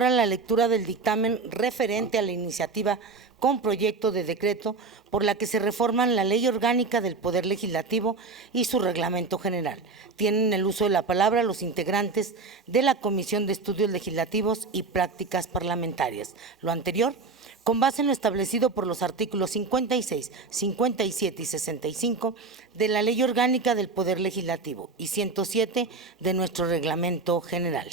para la lectura del dictamen referente a la iniciativa con proyecto de decreto por la que se reforman la Ley Orgánica del Poder Legislativo y su Reglamento General. Tienen el uso de la palabra los integrantes de la Comisión de Estudios Legislativos y Prácticas Parlamentarias. Lo anterior, con base en lo establecido por los artículos 56, 57 y 65 de la Ley Orgánica del Poder Legislativo y 107 de nuestro Reglamento General.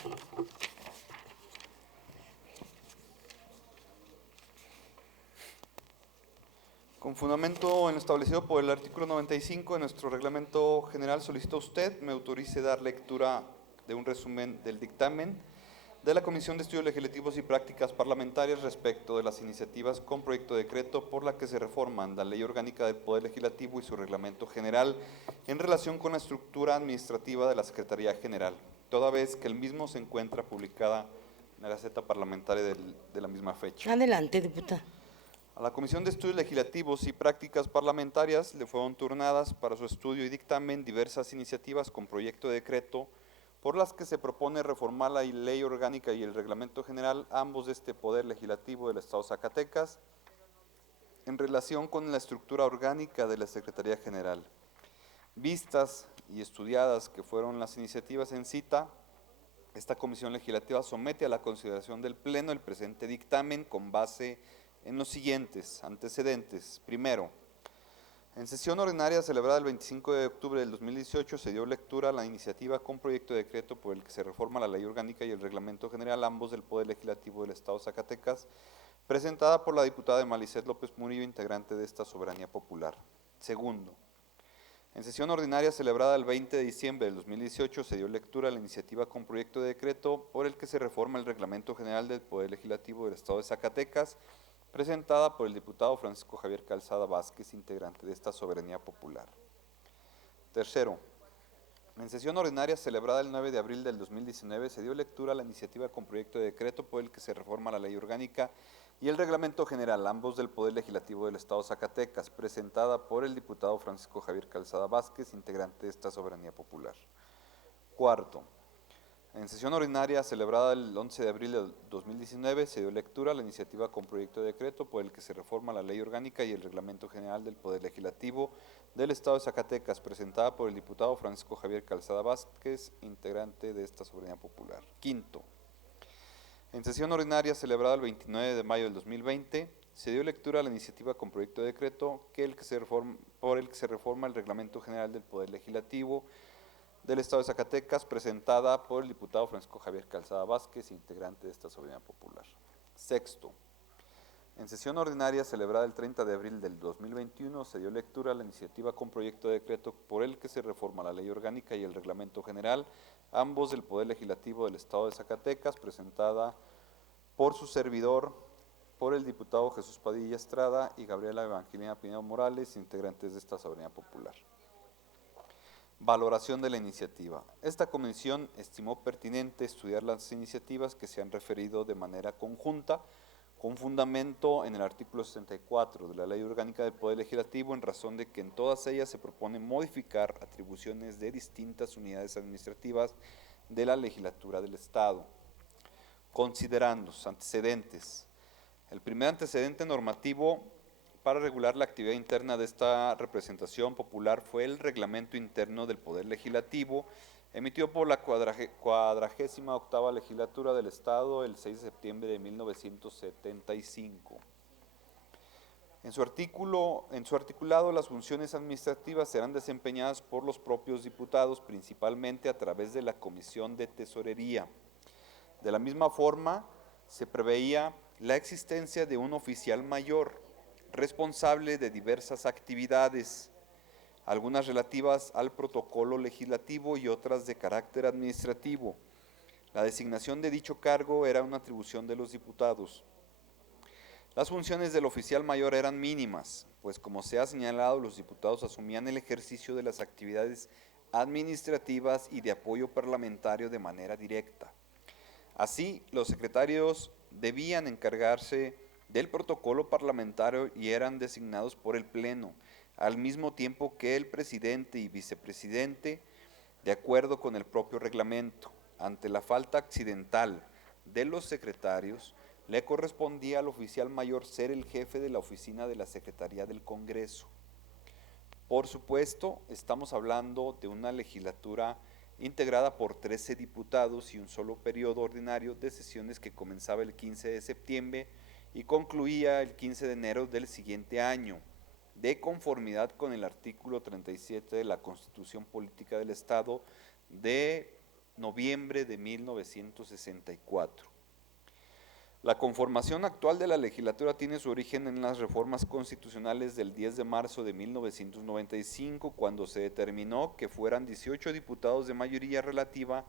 Con fundamento en lo establecido por el artículo 95 de nuestro Reglamento General, solicito a usted me autorice dar lectura de un resumen del dictamen de la Comisión de Estudios Legislativos y Prácticas Parlamentarias respecto de las iniciativas con proyecto de decreto por la que se reforman la Ley Orgánica del Poder Legislativo y su Reglamento General en relación con la estructura administrativa de la Secretaría General, toda vez que el mismo se encuentra publicada en la Gaceta Parlamentaria de la misma fecha. Adelante, diputada. A la Comisión de Estudios Legislativos y Prácticas Parlamentarias le fueron turnadas para su estudio y dictamen diversas iniciativas con proyecto de decreto por las que se propone reformar la Ley Orgánica y el Reglamento General, ambos de este Poder Legislativo del Estado de Zacatecas, en relación con la estructura orgánica de la Secretaría General. Vistas y estudiadas que fueron las iniciativas en cita, esta Comisión Legislativa somete a la consideración del Pleno el presente dictamen con base en los siguientes antecedentes. Primero, en sesión ordinaria celebrada el 25 de octubre del 2018 se dio lectura a la iniciativa con proyecto de decreto por el que se reforma la Ley Orgánica y el Reglamento General, ambos del Poder Legislativo del Estado de Zacatecas, presentada por la diputada Emalicet López Murillo, integrante de esta Soberanía Popular. Segundo, en sesión ordinaria celebrada el 20 de diciembre del 2018 se dio lectura a la iniciativa con proyecto de decreto por el que se reforma el Reglamento General del Poder Legislativo del Estado de Zacatecas, presentada por el diputado Francisco Javier Calzada Vázquez, integrante de esta Soberanía Popular. Tercero, en sesión ordinaria celebrada el 9 de abril del 2019 se dio lectura a la iniciativa con proyecto de decreto por el que se reforma la Ley Orgánica y el Reglamento General, ambos del Poder Legislativo del Estado de Zacatecas, presentada por el diputado Francisco Javier Calzada Vázquez, integrante de esta Soberanía Popular. Cuarto, en sesión ordinaria celebrada el 11 de abril del 2019 se dio lectura a la iniciativa con proyecto de decreto por el que se reforma la Ley Orgánica y el Reglamento General del Poder Legislativo del Estado de Zacatecas, presentada por el diputado Francisco Javier Calzada Vázquez, integrante de esta Soberanía Popular. Quinto, en sesión ordinaria celebrada el 29 de mayo del 2020 se dio lectura a la iniciativa con proyecto de decreto por el que se reforma el Reglamento General del Poder Legislativo del Estado de Zacatecas, presentada por el diputado Francisco Javier Calzada Vázquez, integrante de esta Soberanía Popular. Sexto, en sesión ordinaria celebrada el 30 de abril del 2021 se dio lectura a la iniciativa con proyecto de decreto por el que se reforma la Ley Orgánica y el Reglamento General, ambos del Poder Legislativo del Estado de Zacatecas, presentada por su servidor, por el diputado Jesús Padilla Estrada y Gabriela Evangelina Pinedo Morales, integrantes de esta Soberanía Popular. Valoración de la iniciativa. Esta comisión estimó pertinente estudiar las iniciativas que se han referido de manera conjunta, con fundamento en el artículo 64 de la Ley Orgánica del Poder Legislativo, en razón de que en todas ellas se propone modificar atribuciones de distintas unidades administrativas de la legislatura del Estado. Considerando sus antecedentes. El primer antecedente normativo para regular la actividad interna de esta representación popular fue el Reglamento Interno del Poder Legislativo, emitido por la 48ª Legislatura del Estado el 6 de septiembre de 1975. En su articulado, las funciones administrativas serán desempeñadas por los propios diputados, principalmente a través de la Comisión de Tesorería. De la misma forma, se preveía la existencia de un oficial mayor, responsable de diversas actividades, algunas relativas al protocolo legislativo y otras de carácter administrativo. La designación de dicho cargo era una atribución de los diputados. Las funciones del oficial mayor eran mínimas, pues como se ha señalado, los diputados asumían el ejercicio de las actividades administrativas y de apoyo parlamentario de manera directa. Así, los secretarios debían encargarse del protocolo parlamentario y eran designados por el Pleno, al mismo tiempo que el presidente y vicepresidente, de acuerdo con el propio reglamento. Ante la falta accidental de los secretarios, le correspondía al oficial mayor ser el jefe de la oficina de la Secretaría del Congreso. Por supuesto, estamos hablando de una legislatura integrada por 13 diputados y un solo periodo ordinario de sesiones que comenzaba el 15 de septiembre y concluía el 15 de enero del siguiente año, de conformidad con el artículo 37 de la Constitución Política del Estado de noviembre de 1964. La conformación actual de la legislatura tiene su origen en las reformas constitucionales del 10 de marzo de 1995, cuando se determinó que fueran 18 diputados de mayoría relativa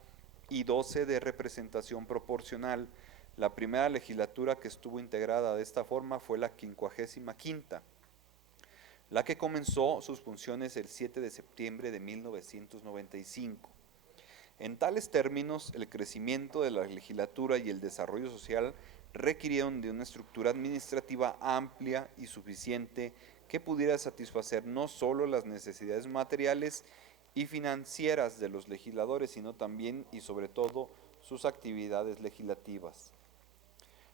y 12 de representación proporcional. La primera legislatura que estuvo integrada de esta forma fue la 55ª, la que comenzó sus funciones el 7 de septiembre de 1995. En tales términos, el crecimiento de la legislatura y el desarrollo social requirieron de una estructura administrativa amplia y suficiente que pudiera satisfacer no solo las necesidades materiales y financieras de los legisladores, sino también y sobre todo sus actividades legislativas.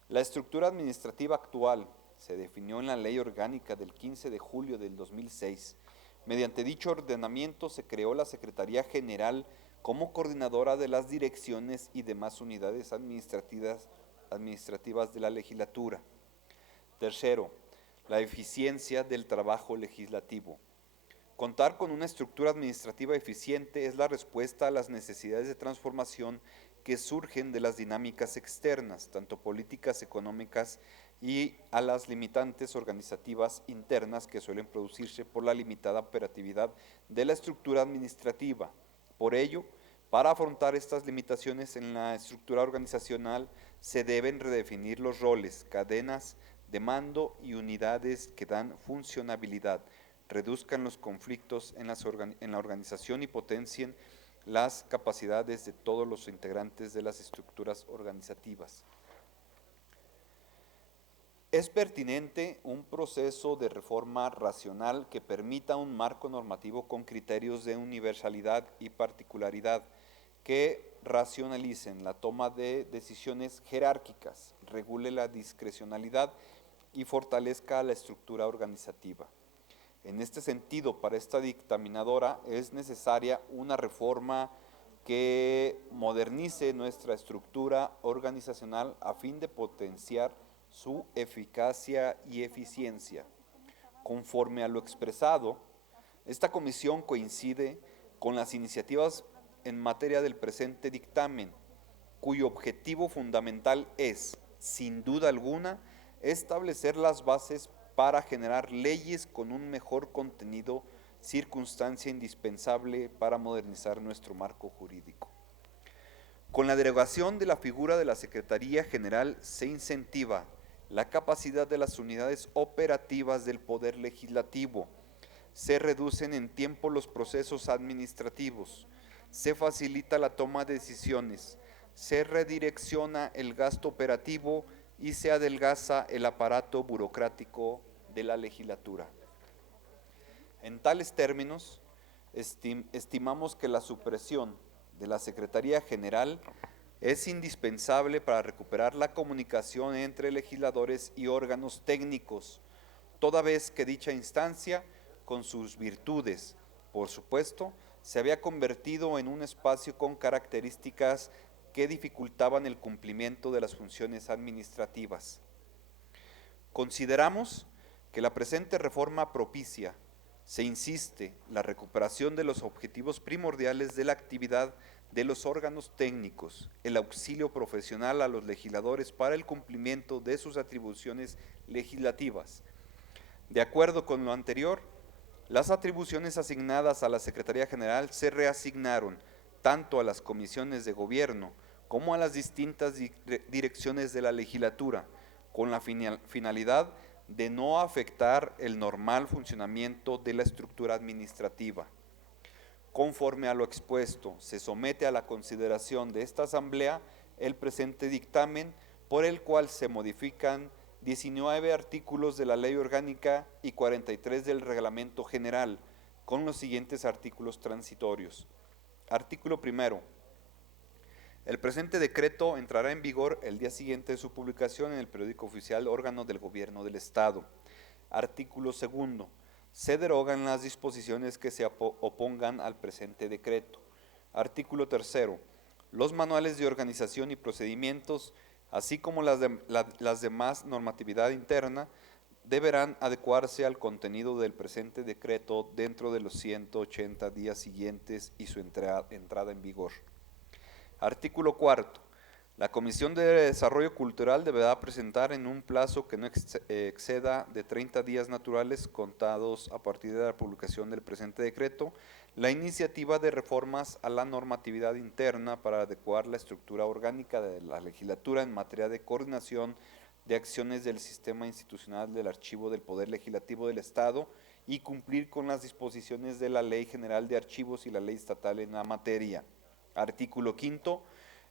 La estructura administrativa actual se definió en la Ley Orgánica del 15 de julio del 2006. Mediante dicho ordenamiento se creó la Secretaría General como coordinadora de las direcciones y demás unidades administrativas de la legislatura. Tercero, la eficiencia del trabajo legislativo. Contar con una estructura administrativa eficiente es la respuesta a las necesidades de transformación que surgen de las dinámicas externas, tanto políticas, económicas, y a las limitantes organizativas internas que suelen producirse por la limitada operatividad de la estructura administrativa. Por ello, para afrontar estas limitaciones en la estructura organizacional, se deben redefinir los roles, cadenas de mando y unidades que dan funcionabilidad, reduzcan los conflictos en la organización y potencien las capacidades de todos los integrantes de las estructuras organizativas. Es pertinente un proceso de reforma racional que permita un marco normativo con criterios de universalidad y particularidad, que racionalicen la toma de decisiones jerárquicas, regule la discrecionalidad y fortalezca la estructura organizativa. En este sentido, para esta dictaminadora es necesaria una reforma que modernice nuestra estructura organizacional a fin de potenciar su eficacia y eficiencia. Conforme a lo expresado, esta comisión coincide con las iniciativas en materia del presente dictamen, cuyo objetivo fundamental es, sin duda alguna, establecer las bases para generar leyes con un mejor contenido, circunstancia indispensable para modernizar nuestro marco jurídico. Con la derogación de la figura de la Secretaría General se incentiva la capacidad de las unidades operativas del Poder Legislativo, se reducen en tiempo los procesos administrativos, se facilita la toma de decisiones, se redirecciona el gasto operativo y se adelgaza el aparato burocrático de la legislatura. En tales términos, estimamos que la supresión de la Secretaría General es indispensable para recuperar la comunicación entre legisladores y órganos técnicos, toda vez que dicha instancia, con sus virtudes, por supuesto, se había convertido en un espacio con características que dificultaban el cumplimiento de las funciones administrativas. Consideramos que la presente reforma propicia, se insiste, la recuperación de los objetivos primordiales de la actividad de los órganos técnicos, el auxilio profesional a los legisladores para el cumplimiento de sus atribuciones legislativas. De acuerdo con lo anterior, las atribuciones asignadas a la Secretaría General se reasignaron tanto a las comisiones de gobierno como a las distintas direcciones de la legislatura, con la finalidad de no afectar el normal funcionamiento de la estructura administrativa. Conforme a lo expuesto, se somete a la consideración de esta Asamblea el presente dictamen, por el cual se modifican 19 artículos de la Ley Orgánica y 43 del Reglamento General, con los siguientes artículos transitorios. Artículo primero. El presente decreto entrará en vigor el día siguiente de su publicación en el periódico oficial órgano del Gobierno del Estado. Artículo 2. Se derogan las disposiciones que se opongan al presente decreto. Artículo 3. Los manuales de organización y procedimientos, así como las demás normatividad interna, deberán adecuarse al contenido del presente decreto dentro de los 180 días siguientes y su entrada en vigor. Artículo 4. La Comisión de Desarrollo Cultural deberá presentar en un plazo que no exceda de 30 días naturales contados a partir de la publicación del presente decreto, la iniciativa de reformas a la normatividad interna para adecuar la estructura orgánica de la legislatura en materia de coordinación de acciones del sistema institucional del Archivo del Poder Legislativo del Estado y cumplir con las disposiciones de la Ley General de Archivos y la Ley Estatal en la materia. Artículo 5.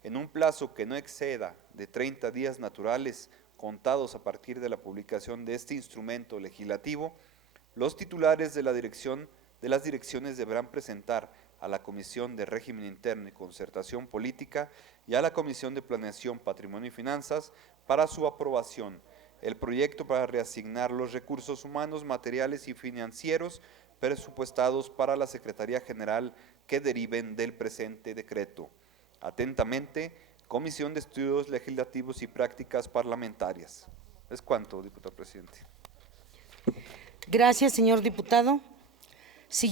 En un plazo que no exceda de 30 días naturales contados a partir de la publicación de este instrumento legislativo, los titulares de las direcciones deberán presentar a la Comisión de Régimen Interno y Concertación Política y a la Comisión de Planeación, Patrimonio y Finanzas para su aprobación el proyecto para reasignar los recursos humanos, materiales y financieros presupuestados para la Secretaría General que deriven del presente decreto. Atentamente, Comisión de Estudios Legislativos y Prácticas Parlamentarias. Es cuanto, diputado presidente. Gracias, señor diputado.